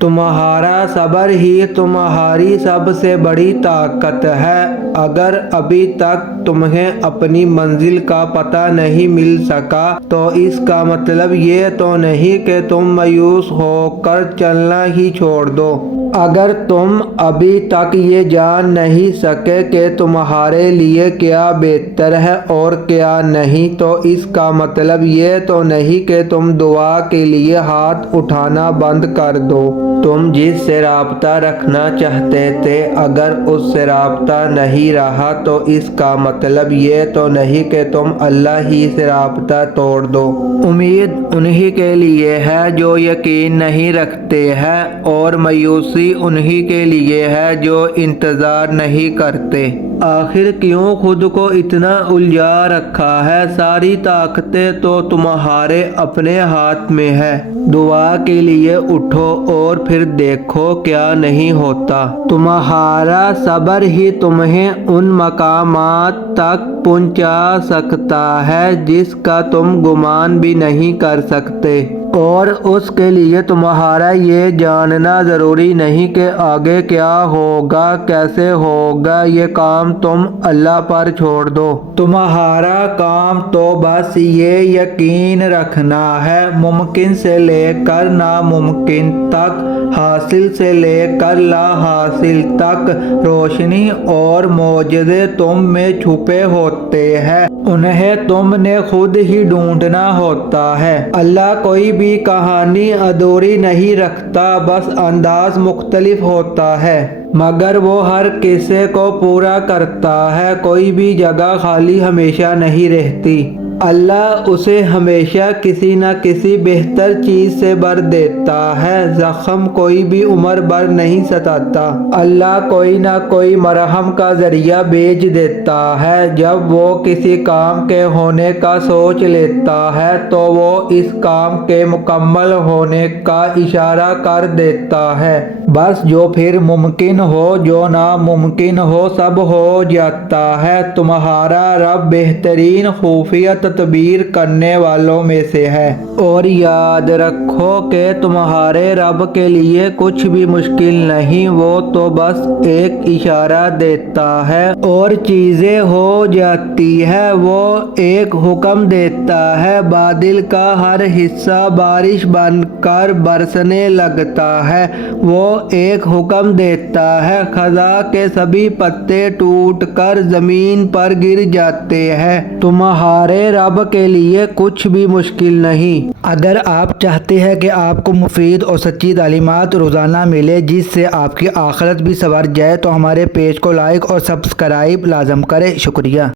تمہارا صبر ہی تمہاری سب سے بڑی طاقت ہے۔ اگر ابھی تک تمہیں اپنی منزل کا پتہ نہیں مل سکا تو اس کا مطلب یہ تو نہیں کہ تم مایوس ہو کر چلنا ہی چھوڑ دو۔ اگر تم ابھی تک یہ جان نہیں سکے کہ تمہارے لیے کیا بہتر ہے اور کیا نہیں تو اس کا مطلب یہ تو نہیں کہ تم دعا کے لیے ہاتھ اٹھانا بند کر دو۔ تم جس سے رابطہ رکھنا چاہتے تھے اگر اس سے رابطہ نہیں رہا تو اس کا مطلب یہ تو نہیں کہ تم اللہ ہی سے رابطہ توڑ دو۔ امید انہی کے لیے ہے جو یقین نہیں رکھتے ہیں اور مایوسی انہی کے لیے ہے جو انتظار نہیں کرتے۔ آخر کیوں خود کو اتنا الجھا رکھا ہے؟ ساری طاقتیں تو تمہارے اپنے ہاتھ میں ہے۔ دعا کے لیے اٹھو اور پھر دیکھو کیا نہیں ہوتا۔ تمہارا صبر ہی تمہیں ان مقامات تک پہنچا سکتا ہے جس کا تم گمان بھی نہیں کر سکتے، اور اس کے لیے تمہارا یہ جاننا ضروری نہیں کہ آگے کیا ہوگا، کیسے ہوگا۔ یہ کام تم اللہ پر چھوڑ دو۔ تمہارا کام تو بس یہ یقین رکھنا ہے، ممکن سے لے کر ناممکن تک، حاصل سے لے کر لا حاصل تک، روشنی اور معجزے تم میں چھپے ہوتے ہیں، انہیں تم نے خود ہی ڈھونڈنا ہوتا ہے۔ اللہ کوئی بھی کہانی ادھوری نہیں رکھتا، بس انداز مختلف ہوتا ہے، مگر وہ ہر قصے کو پورا کرتا ہے۔ کوئی بھی جگہ خالی ہمیشہ نہیں رہتی، اللہ اسے ہمیشہ کسی نہ کسی بہتر چیز سے بھر دیتا ہے۔ زخم کوئی بھی عمر بھر نہیں ستاتا، اللہ کوئی نہ کوئی مرہم کا ذریعہ بھیج دیتا ہے۔ جب وہ کسی کام کے ہونے کا سوچ لیتا ہے تو وہ اس کام کے مکمل ہونے کا اشارہ کر دیتا ہے، بس جو پھر ممکن ہو جو ناممکن ہو سب ہو جاتا ہے۔ تمہارا رب بہترین خفیہ تدبیر کرنے والوں میں سے ہے، اور یاد رکھو کہ تمہارے رب کے لیے کچھ بھی مشکل نہیں، وہ تو بس ایک اشارہ دیتا ہے اور چیزیں ہو جاتی ہے۔ وہ ایک حکم دیتا ہے، بادل کا ہر حصہ بارش بن کر برسنے لگتا ہے۔ وہ ایک حکم دیتا ہے، خزاں کے سبھی پتے ٹوٹ کر زمین پر گر جاتے ہیں۔ تمہارے رب کے لیے کچھ بھی مشکل نہیں۔ اگر آپ چاہتے ہیں کہ آپ کو مفید اور سچی تعلیمات روزانہ ملے جس سے آپ کی آخرت بھی سنور جائے تو ہمارے پیج کو لائک اور سبسکرائب لازم کریں۔ شکریہ۔